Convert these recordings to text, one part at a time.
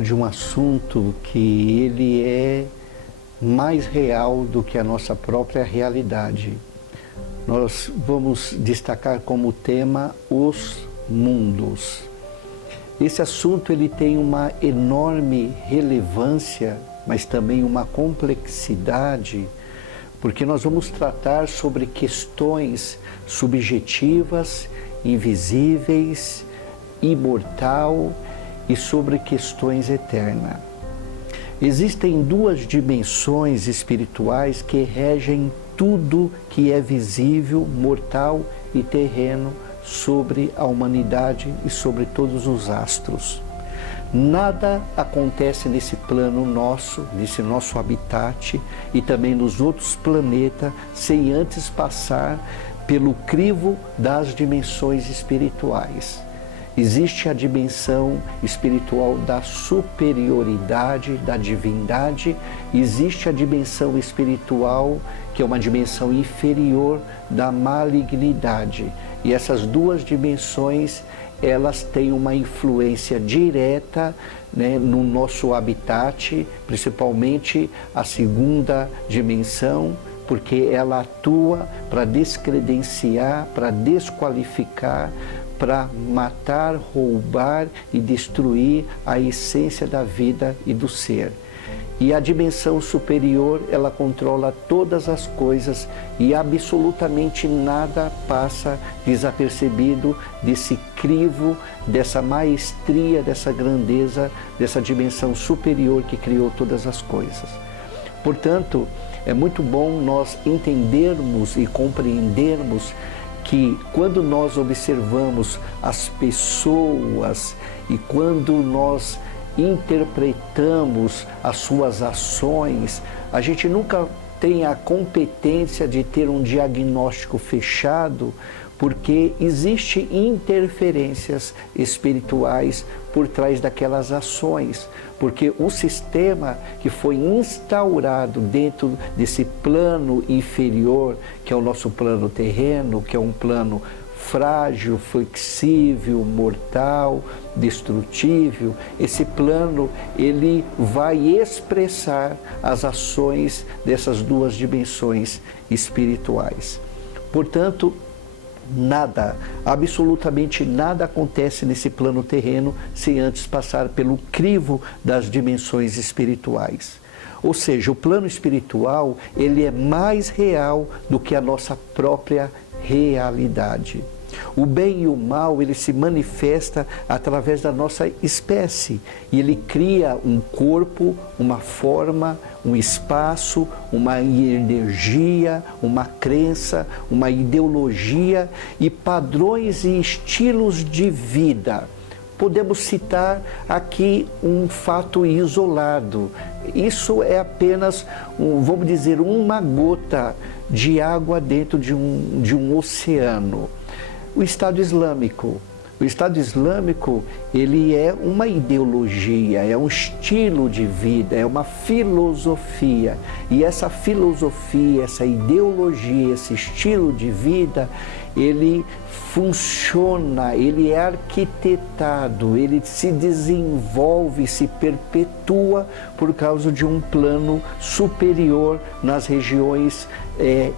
de um assunto que ele é mais real do que a nossa própria realidade. Nós vamos destacar como tema os mundos. Esse assunto ele tem uma enorme relevância, mas também uma complexidade, porque nós vamos tratar sobre questões subjetivas, invisíveis, imortal e sobre questões eternas. Existem duas dimensões espirituais que regem tudo que é visível, mortal e terreno sobre a humanidade e sobre todos os astros. Nada acontece nesse plano nosso, nesse nosso habitat e também nos outros planetas sem antes passar pelo crivo das dimensões espirituais. Existe a dimensão espiritual da superioridade, da divindade, existe a dimensão espiritual, que é uma dimensão inferior da malignidade. E essas duas dimensões, elas têm uma influência direta, né, no nosso habitat, principalmente a segunda dimensão, porque ela atua para descredenciar, para desqualificar, para matar, roubar e destruir a essência da vida e do ser. E a dimensão superior, ela controla todas as coisas e absolutamente nada passa desapercebido desse crivo, dessa maestria, dessa grandeza, dessa dimensão superior que criou todas as coisas. Portanto, é muito bom nós entendermos e compreendermos que quando nós observamos as pessoas e quando nós interpretamos as suas ações, a gente nunca tem a competência de ter um diagnóstico fechado, porque existem interferências espirituais por trás daquelas ações, porque o sistema que foi instaurado dentro desse plano inferior, que é o nosso plano terreno, que é um plano frágil, flexível, mortal, destrutível, esse plano ele vai expressar as ações dessas duas dimensões espirituais. Portanto, nada, absolutamente nada acontece nesse plano terreno sem antes passar pelo crivo das dimensões espirituais. Ou seja, o plano espiritual, ele é mais real do que a nossa própria realidade. O bem e o mal, ele se manifesta através da nossa espécie e ele cria um corpo, uma forma, um espaço, uma energia, uma crença, uma ideologia e padrões e estilos de vida. Podemos citar aqui um fato isolado. Isso é apenas, vamos dizer, uma gota de água dentro de um oceano. O Estado Islâmico. O Estado Islâmico, ele é uma ideologia, é um estilo de vida, é uma filosofia. E essa filosofia, essa ideologia, esse estilo de vida, ele funciona, ele é arquitetado, ele se desenvolve, se perpetua por causa de um plano superior nas regiões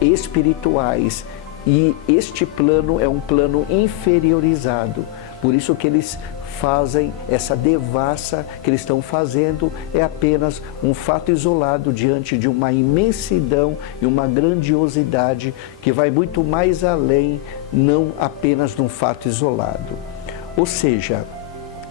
espirituais. E este plano é um plano inferiorizado, por isso que eles fazem essa devassa que eles estão fazendo, é apenas um fato isolado diante de uma imensidão e uma grandiosidade que vai muito mais além, não apenas de um fato isolado. Ou seja,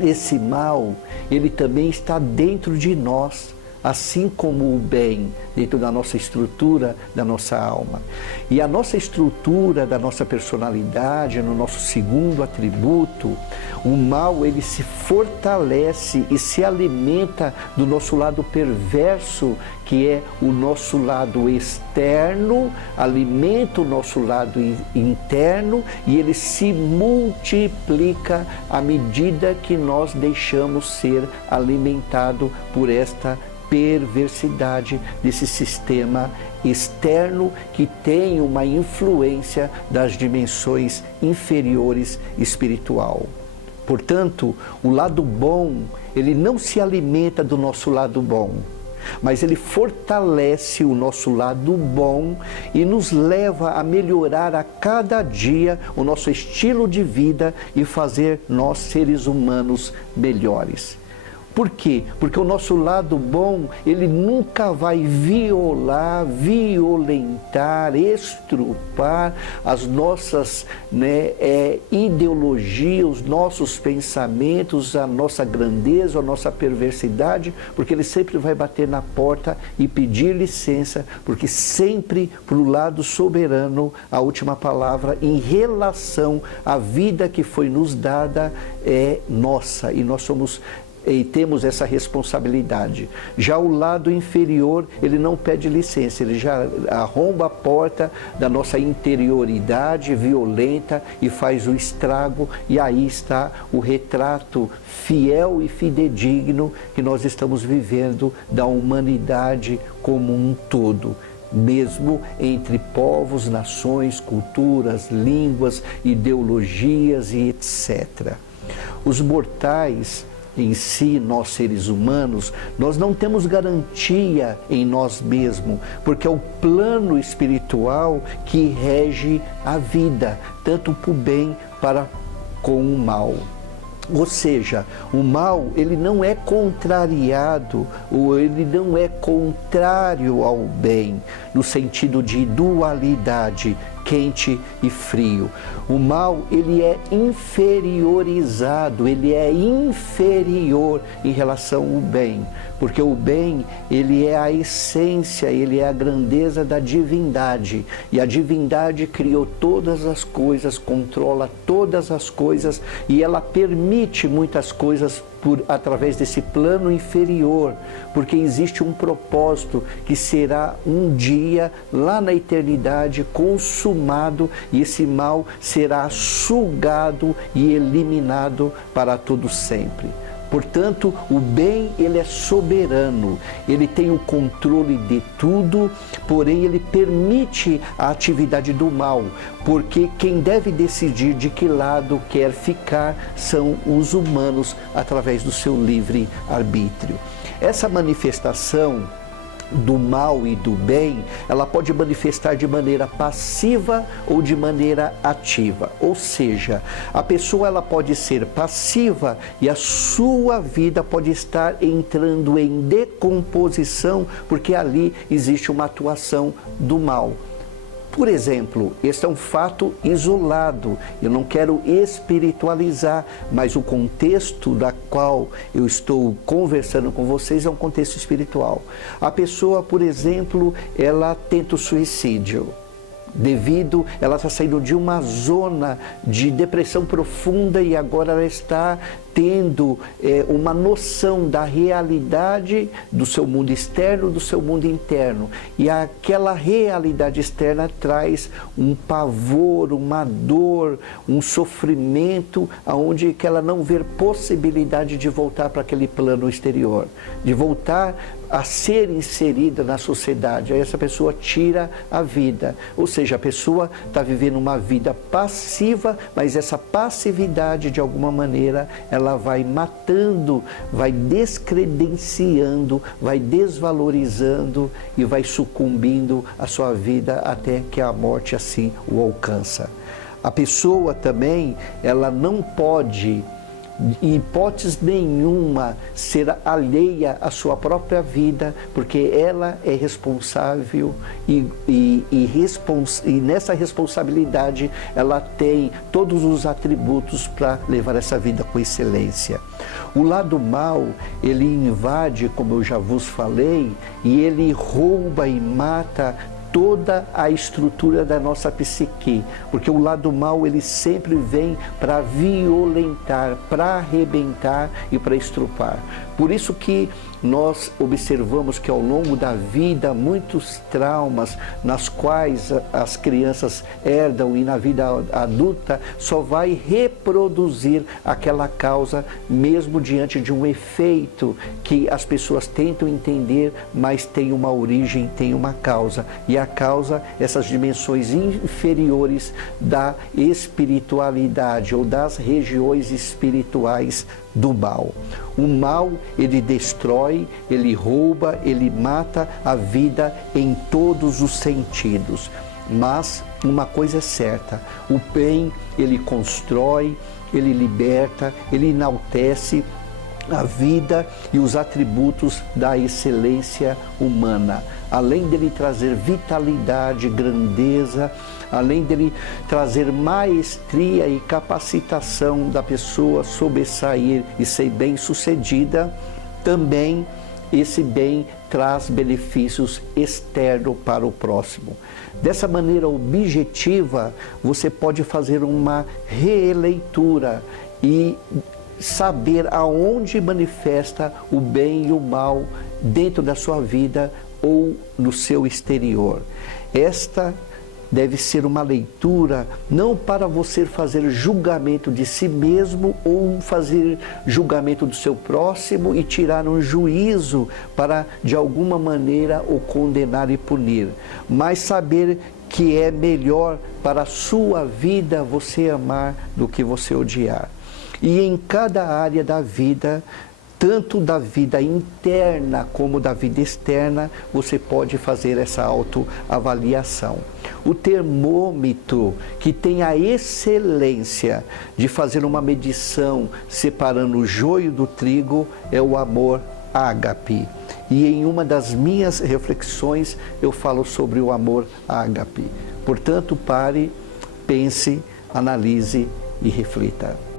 esse mal, ele também está dentro de nós, assim como o bem dentro da nossa estrutura, da nossa alma. E a nossa estrutura da nossa personalidade, no nosso segundo atributo, o mal ele se fortalece e se alimenta do nosso lado perverso, que é o nosso lado externo, alimenta o nosso lado interno e ele se multiplica à medida que nós deixamos ser alimentado por esta perversidade desse sistema externo que tem uma influência das dimensões inferiores espiritual. Portanto, o lado bom, ele não se alimenta do nosso lado bom, mas ele fortalece o nosso lado bom e nos leva a melhorar a cada dia o nosso estilo de vida e fazer nós, seres humanos, melhores. Por quê? Porque o nosso lado bom, ele nunca vai violar, violentar, estrupar as nossas ideologias, os nossos pensamentos, a nossa grandeza, a nossa perversidade, porque ele sempre vai bater na porta e pedir licença, porque sempre para o lado soberano, a última palavra em relação à vida que foi nos dada é nossa, e nós somos e temos essa responsabilidade. Já o lado inferior, ele não pede licença, ele já arromba a porta da nossa interioridade violenta e faz o estrago, e aí está o retrato fiel e fidedigno que nós estamos vivendo da humanidade como um todo, mesmo entre povos, nações, culturas, línguas, ideologias e etc. Os mortais em si, nós seres humanos, nós não temos garantia em nós mesmos, porque é o plano espiritual que rege a vida, tanto para o bem para com o mal. Ou seja, o mal, ele não é contrariado, ou ele não é contrário ao bem, no sentido de dualidade, quente e frio. O mal, ele é inferiorizado, ele é inferior em relação ao bem, porque o bem, ele é a essência, ele é a grandeza da divindade, e a divindade criou todas as coisas, controla todas as coisas, e ela permite muitas coisas através desse plano inferior, porque existe um propósito que será um dia, lá na eternidade, consumado, e esse mal será sugado e eliminado para todo sempre. Portanto, o bem, ele é soberano, ele tem o controle de tudo, porém ele permite a atividade do mal, porque quem deve decidir de que lado quer ficar são os humanos, através do seu livre arbítrio. Essa manifestação do mal e do bem, ela pode manifestar de maneira passiva ou de maneira ativa. Ou seja, a pessoa, ela pode ser passiva e a sua vida pode estar entrando em decomposição, porque ali existe uma atuação do mal. Por exemplo, este é um fato isolado, eu não quero espiritualizar, mas o contexto da qual eu estou conversando com vocês é um contexto espiritual. A pessoa, por exemplo, ela tenta o suicídio, ela está saindo de uma zona de depressão profunda e agora ela está tendo uma noção da realidade do seu mundo externo, do seu mundo interno. E aquela realidade externa traz um pavor, uma dor, um sofrimento, onde que ela não vê possibilidade de voltar para aquele plano exterior, de voltar a ser inserida na sociedade. Aí essa pessoa tira a vida, ou seja, a pessoa está vivendo uma vida passiva, mas essa passividade, de alguma maneira, ela vai matando, vai descredenciando, vai desvalorizando e vai sucumbindo a sua vida até que a morte assim o alcança. A pessoa também, ela não pode, em hipótese nenhuma, ser alheia à sua própria vida, porque ela é responsável e nessa responsabilidade ela tem todos os atributos para levar essa vida com excelência. O lado mal, ele invade, como eu já vos falei, e ele rouba e mata toda a estrutura da nossa psique, porque o lado mal, ele sempre vem para violentar, para arrebentar e para estrupar. Por isso que nós observamos que ao longo da vida muitos traumas nas quais as crianças herdam e na vida adulta só vai reproduzir aquela causa mesmo diante de um efeito que as pessoas tentam entender, mas tem uma origem, tem uma causa. E a causa, essas dimensões inferiores da espiritualidade ou das regiões espirituais do mal. O mal, ele destrói, ele rouba, ele mata a vida em todos os sentidos. Mas uma coisa é certa, o bem, ele constrói, ele liberta, ele enaltece a vida e os atributos da excelência humana. Além dele trazer vitalidade, grandeza, além dele trazer maestria e capacitação da pessoa sobressair e ser bem-sucedida, também esse bem traz benefícios externos para o próximo. Dessa maneira objetiva, você pode fazer uma releitura e saber aonde manifesta o bem e o mal dentro da sua vida ou no seu exterior. Esta deve ser uma leitura não para você fazer julgamento de si mesmo ou fazer julgamento do seu próximo e tirar um juízo para de alguma maneira o condenar e punir, mas saber que é melhor para a sua vida você amar do que você odiar. E em cada área da vida, tanto da vida interna como da vida externa, você pode fazer essa autoavaliação. O termômetro que tem a excelência de fazer uma medição separando o joio do trigo é o amor ágape. E em uma das minhas reflexões eu falo sobre o amor ágape. Portanto, pare, pense, analise e reflita.